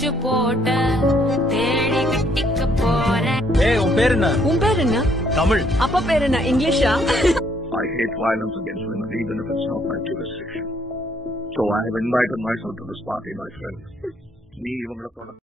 வச்சு போட்ட தேடி கட்டிக்க போறேன். உன் பேர் என்ன? உன் பேர் என்ன? தமிழ். அப்பா பேர் என்ன? இங்கிலீஷா? I hate violence against women, even if it's not my jurisdiction. So I have invited myself to this party, my friends.